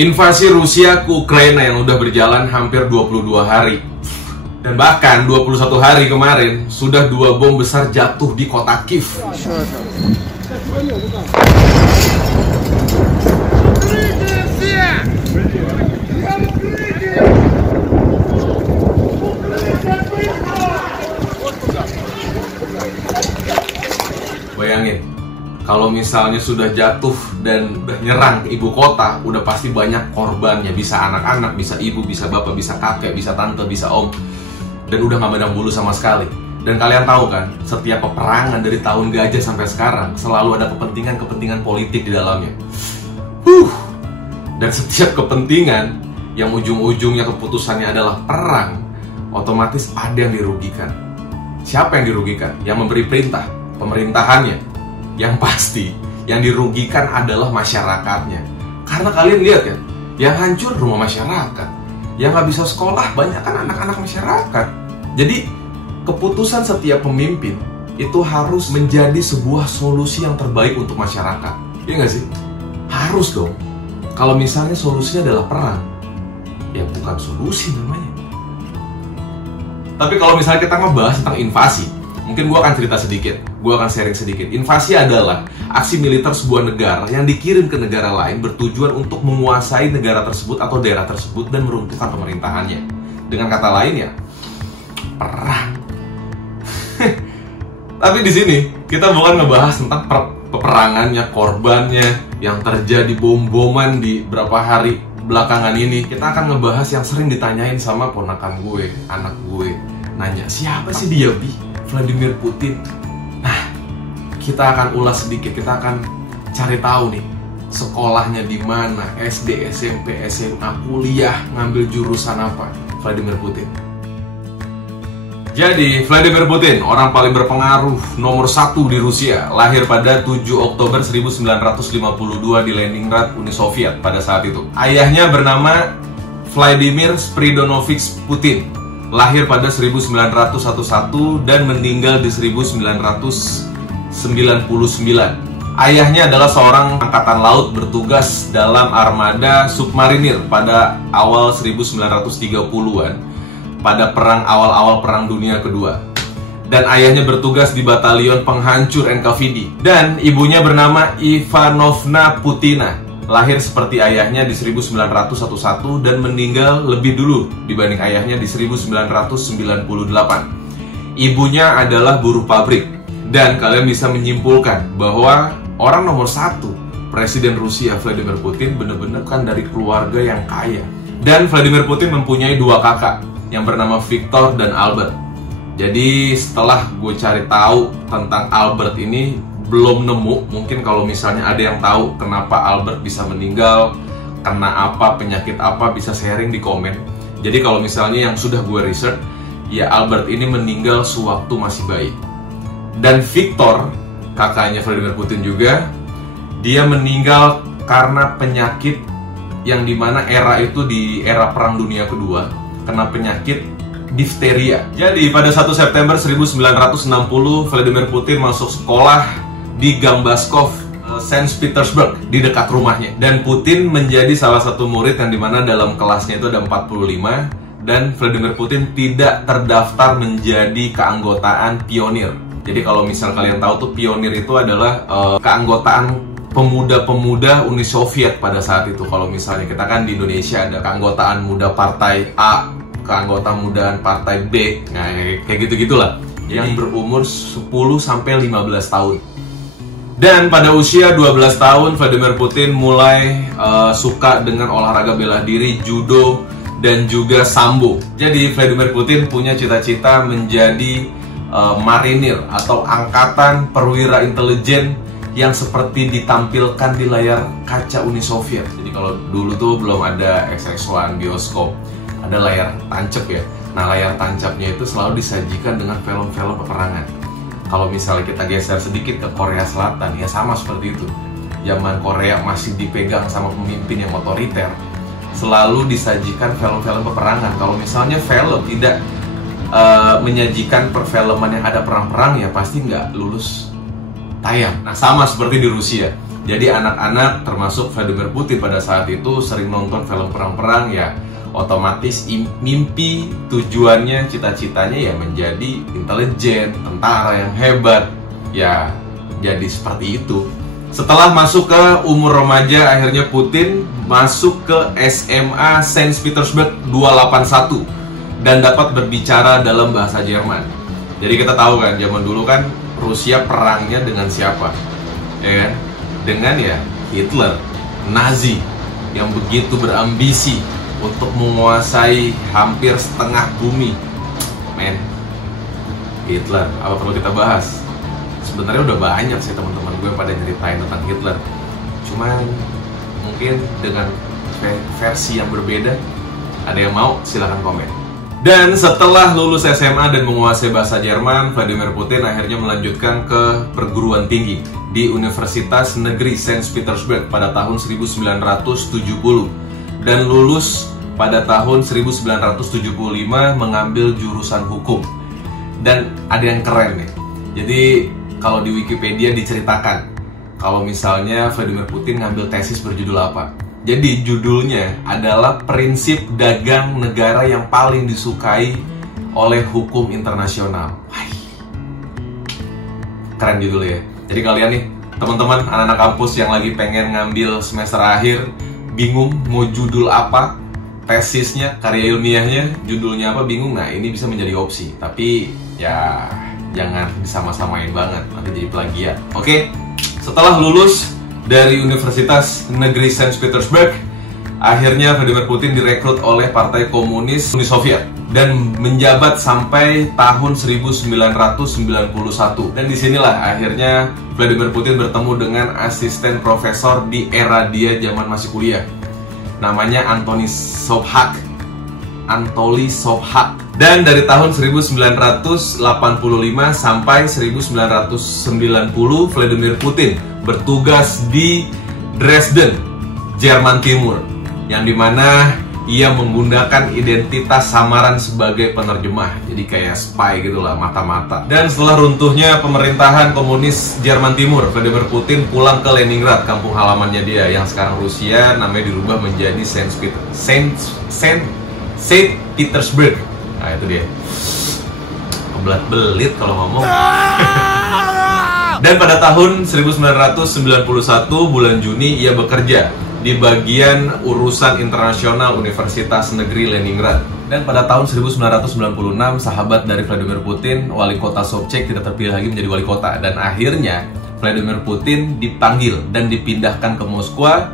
Invasi Rusia ke Ukraina yang udah berjalan hampir 22 hari. Dan bahkan 21 hari kemarin sudah 2 bom besar jatuh di kota Kiev. Bayangin, kalau misalnya sudah jatuh dan udah nyerang ke ibu kota, udah pasti banyak korbannya. Bisa anak-anak, bisa ibu, bisa bapak, bisa kakek, bisa tante, bisa om. Dan udah gak mandang bulu sama sekali. Dan kalian tahu kan, setiap peperangan dari tahun gajah sampai sekarang selalu ada kepentingan-kepentingan politik di dalamnya. Dan setiap kepentingan yang ujung-ujungnya keputusannya adalah perang, otomatis ada yang dirugikan. Siapa yang dirugikan? Yang memberi perintah, pemerintahannya. Yang pasti, yang dirugikan adalah masyarakatnya. Karena kalian lihat ya, yang hancur rumah masyarakat, yang gak bisa sekolah banyak kan anak-anak masyarakat. Jadi keputusan setiap pemimpin itu harus menjadi sebuah solusi yang terbaik untuk masyarakat. Iya nggak sih? Harus dong. Kalau misalnya solusinya adalah perang, ya bukan solusi namanya. Tapi kalau misalnya kita ngebahas tentang invasi, mungkin gue akan cerita sedikit, gue akan sharing sedikit. Invasi adalah aksi militer sebuah negara yang dikirim ke negara lain bertujuan untuk menguasai negara tersebut atau daerah tersebut dan meruntuhkan pemerintahannya. Dengan kata lain ya, perang. Tapi di sini kita bukan ngebahas tentang peperangannya, korbannya, yang terjadi bom-boman di berapa hari belakangan ini. Kita akan ngebahas yang sering ditanyain sama ponakan gue, anak gue. Nanya, siapa sih dia, Bi? Vladimir Putin. Nah, kita akan ulas sedikit. Kita akan cari tahu nih, sekolahnya di mana, SD, SMP, SMA, kuliah, ngambil jurusan apa Vladimir Putin. Jadi, Vladimir Putin, orang paling berpengaruh nomor 1 di Rusia, lahir pada 7 Oktober 1952 di Leningrad, Uni Soviet pada saat itu. Ayahnya bernama Vladimir Spiridonovich Putin, lahir pada 1911 dan meninggal di 1999. Ayahnya adalah seorang angkatan laut bertugas dalam armada submarinir pada awal 1930-an. Pada perang awal-awal Perang Dunia Kedua. Dan ayahnya bertugas di batalion penghancur NKVD. Dan ibunya bernama Ivanovna Putina, lahir seperti ayahnya di 1911 dan meninggal lebih dulu dibanding ayahnya di 1998. Ibunya adalah buruh pabrik. Dan kalian bisa menyimpulkan bahwa orang nomor 1 Presiden Rusia Vladimir Putin benar-benar kan dari keluarga yang kaya. Dan Vladimir Putin mempunyai 2 kakak yang bernama Victor dan Albert. Jadi setelah gue cari tahu tentang Albert ini, belum nemu. Mungkin kalau misalnya ada yang tahu kenapa Albert bisa meninggal, kena apa, penyakit apa, bisa sharing di komen. Jadi kalau misalnya yang sudah gue research, ya Albert ini meninggal sewaktu masih bayi. Dan Victor, kakaknya Vladimir Putin juga, dia meninggal karena penyakit yang dimana era itu di era Perang Dunia Kedua, kena penyakit difteria. Jadi pada 1 September 1960 Vladimir Putin masuk sekolah di Gambaskov, Saint Petersburg, di dekat rumahnya. Dan Putin menjadi salah satu murid yang dimana dalam kelasnya itu ada 45. Dan Vladimir Putin tidak terdaftar menjadi keanggotaan pionir. Jadi kalau misal kalian tahu tuh, pionir itu adalah keanggotaan pemuda-pemuda Uni Soviet pada saat itu. Kalau misalnya kita kan di Indonesia ada keanggotaan muda partai A, keanggotaan muda partai B, nah kayak gitu-gitulah, yang berumur 10-15 tahun. Dan pada usia 12 tahun Vladimir Putin mulai suka dengan olahraga bela diri, judo, dan juga sambo. Jadi Vladimir Putin punya cita-cita menjadi marinir atau angkatan perwira intelijen yang seperti ditampilkan di layar kaca Uni Soviet. Jadi kalau dulu tuh belum ada XX1 bioskop, ada layar tancap ya. Nah, layar tancapnya itu selalu disajikan dengan film-film peperangan. Kalau misalnya kita geser sedikit ke Korea Selatan, ya sama seperti itu. Zaman Korea masih dipegang sama pemimpin yang otoriter, selalu disajikan film-film peperangan. Kalau misalnya film tidak menyajikan perfilman yang ada perang-perang, ya pasti nggak lulus tayang. Nah, sama seperti di Rusia. Jadi anak-anak termasuk Vladimir Putin pada saat itu sering nonton film perang-perang, ya otomatis mimpi, tujuannya, cita-citanya ya menjadi intelijen, tentara yang hebat. Ya jadi seperti itu. Setelah masuk ke umur remaja, akhirnya Putin masuk ke SMA Saint Petersburg 281 dan dapat berbicara dalam bahasa Jerman. Jadi kita tahu kan, zaman dulu kan Rusia perangnya dengan siapa? Ya kan? Dengan ya Hitler, Nazi yang begitu berambisi untuk menguasai hampir setengah bumi. Men, Hitler, apa perlu kita bahas? Sebenarnya udah banyak sih teman-teman gue pada nyeritain tentang Hitler. Cuman mungkin dengan versi yang berbeda. Ada yang mau? Silahkan komen. Dan setelah lulus SMA dan menguasai bahasa Jerman, Vladimir Putin akhirnya melanjutkan ke perguruan tinggi di Universitas Negeri Saint Petersburg pada tahun 1970 dan lulus pada tahun 1975 mengambil jurusan hukum. Dan ada yang keren nih. Jadi kalau di Wikipedia diceritakan kalau misalnya Vladimir Putin ngambil tesis berjudul apa. Jadi judulnya adalah Prinsip Dagang Negara yang paling disukai oleh hukum internasional. Keren judulnya ya. Jadi kalian nih, teman-teman anak-anak kampus yang lagi pengen ngambil semester akhir, bingung mau judul apa, tesisnya, karya ilmiahnya, judulnya apa, bingung. Nah, ini bisa menjadi opsi. Tapi ya jangan disama-samain banget, nanti jadi plagiat. Oke, setelah lulus dari Universitas Negeri Saint Petersburg, akhirnya Vladimir Putin direkrut oleh Partai Komunis Uni Soviet dan menjabat sampai tahun 1991. Dan disinilah akhirnya Vladimir Putin bertemu dengan asisten profesor di era dia zaman masih kuliah. Namanya Anatoly Sobchak. Dan dari tahun 1985 sampai 1990, Vladimir Putin bertugas di Dresden, Jerman Timur, yang dimana ia menggunakan identitas samaran sebagai penerjemah, jadi kayak spy gitulah, mata-mata. Dan setelah runtuhnya pemerintahan komunis Jerman Timur, Vladimir Putin pulang ke Leningrad, kampung halamannya dia, yang sekarang Rusia, namanya dirubah menjadi Saint Petersburg. Nah itu dia, kebelat-belit kalau ngomong. Dan pada tahun 1991 bulan Juni ia bekerja di bagian urusan internasional Universitas Negeri Leningrad. Dan pada tahun 1996 sahabat dari Vladimir Putin, wali kota Sobchak, tidak terpilih lagi menjadi wali kota. Dan akhirnya Vladimir Putin dipanggil dan dipindahkan ke Moskwa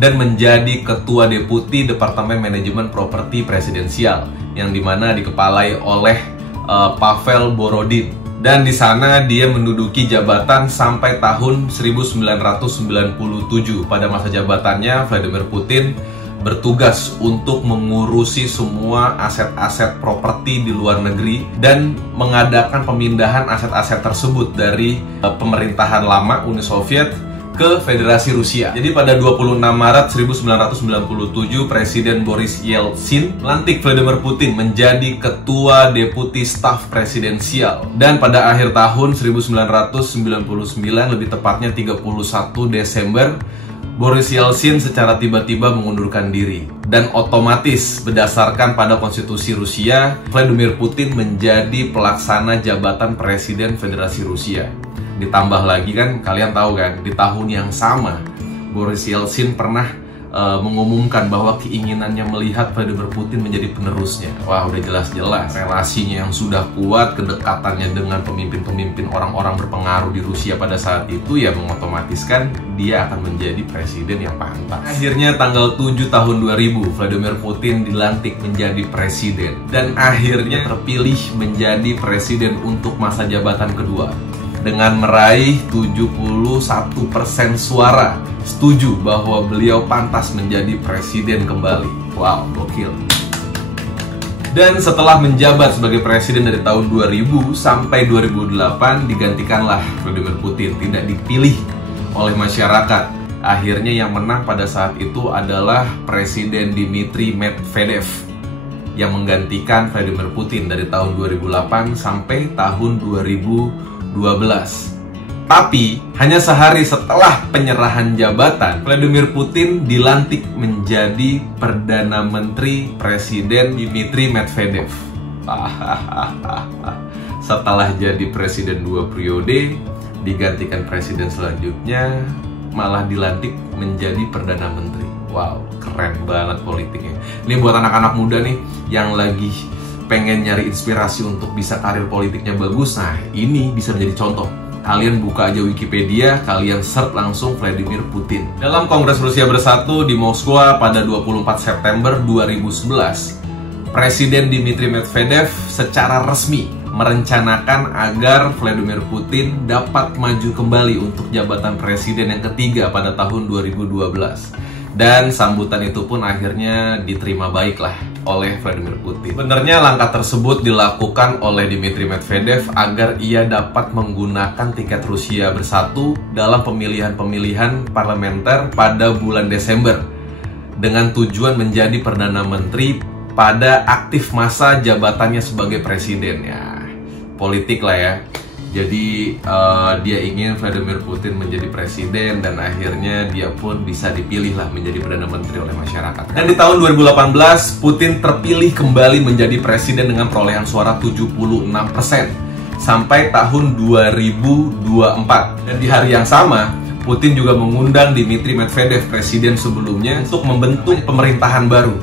dan menjadi ketua deputi Departemen Manajemen Properti Presidensial, yang dimana dikepalai oleh Pavel Borodin. Dan di sana dia menduduki jabatan sampai tahun 1997. Pada masa jabatannya, Vladimir Putin bertugas untuk mengurusi semua aset-aset properti di luar negeri dan mengadakan pemindahan aset-aset tersebut dari pemerintahan lama Uni Soviet ke Federasi Rusia. Jadi pada 26 Maret 1997, Presiden Boris Yeltsin melantik Vladimir Putin menjadi Ketua Deputi Staf Presidensial. Dan pada akhir tahun 1999, lebih tepatnya 31 Desember, Boris Yeltsin secara tiba-tiba mengundurkan diri. Dan otomatis berdasarkan pada konstitusi Rusia, Vladimir Putin menjadi pelaksana jabatan Presiden Federasi Rusia. Ditambah lagi kan, kalian tahu kan, di tahun yang sama Boris Yeltsin pernah mengumumkan bahwa keinginannya melihat Vladimir Putin menjadi penerusnya. Wah, udah jelas-jelas relasinya yang sudah kuat, kedekatannya dengan pemimpin-pemimpin orang-orang berpengaruh di Rusia pada saat itu, ya mengotomatiskan dia akan menjadi presiden yang pantas. Akhirnya tanggal 7 tahun 2000, Vladimir Putin dilantik menjadi presiden dan akhirnya terpilih menjadi presiden untuk masa jabatan kedua dengan meraih 71% suara setuju bahwa beliau pantas menjadi presiden kembali. Wow, gokil. Dan setelah menjabat sebagai presiden dari tahun 2000 sampai 2008, digantikanlah Vladimir Putin, tidak dipilih oleh masyarakat. Akhirnya yang menang pada saat itu adalah Presiden Dmitry Medvedev yang menggantikan Vladimir Putin dari tahun 2008 sampai tahun 2012. Tapi, hanya sehari setelah penyerahan jabatan, Vladimir Putin dilantik menjadi Perdana Menteri Presiden Dmitry Medvedev. Setelah jadi presiden 2 periode, digantikan presiden selanjutnya, malah dilantik menjadi Perdana Menteri. Wow, keren banget politiknya. Ini buat anak-anak muda nih yang lagi pengen nyari inspirasi untuk bisa karir politiknya bagus. Nah, ini bisa menjadi contoh. Kalian buka aja Wikipedia, kalian search langsung Vladimir Putin. Dalam Kongres Rusia Bersatu di Moskwa pada 24 September 2011, Presiden Dmitry Medvedev secara resmi merencanakan agar Vladimir Putin dapat maju kembali untuk jabatan presiden yang ketiga pada tahun 2012. Dan sambutan itu pun akhirnya diterima baiklah oleh Vladimir Putin. Sebenarnya langkah tersebut dilakukan oleh Dmitry Medvedev agar ia dapat menggunakan tiket Rusia Bersatu dalam pemilihan-pemilihan parlementer pada bulan Desember dengan tujuan menjadi Perdana Menteri pada aktif masa jabatannya sebagai presiden. Ya, politik lah ya. Jadi dia ingin Vladimir Putin menjadi presiden dan akhirnya dia pun bisa dipilih lah menjadi Perdana Menteri oleh masyarakat. Dan di tahun 2018, Putin terpilih kembali menjadi presiden dengan perolehan suara 76% sampai tahun 2024. Dan di hari yang sama, Putin juga mengundang Dmitry Medvedev, presiden sebelumnya, untuk membentuk pemerintahan baru.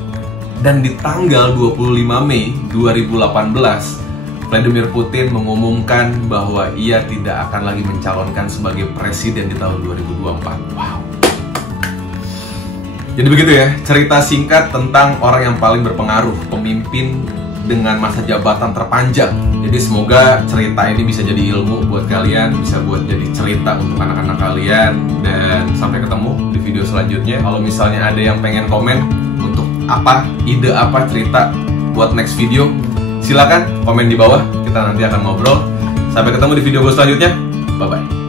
Dan di tanggal 25 Mei 2018, Vladimir Putin mengumumkan bahwa ia tidak akan lagi mencalonkan sebagai presiden di tahun 2024. Wow. Jadi begitu ya, cerita singkat tentang orang yang paling berpengaruh, pemimpin dengan masa jabatan terpanjang. Jadi semoga cerita ini bisa jadi ilmu buat kalian, bisa buat jadi cerita untuk anak-anak kalian. Dan sampai ketemu di video selanjutnya. Kalau misalnya ada yang pengen komen untuk apa, ide apa, cerita buat next video, silakan komen di bawah, kita nanti akan ngobrol. Sampai ketemu di video gue selanjutnya. Bye-bye.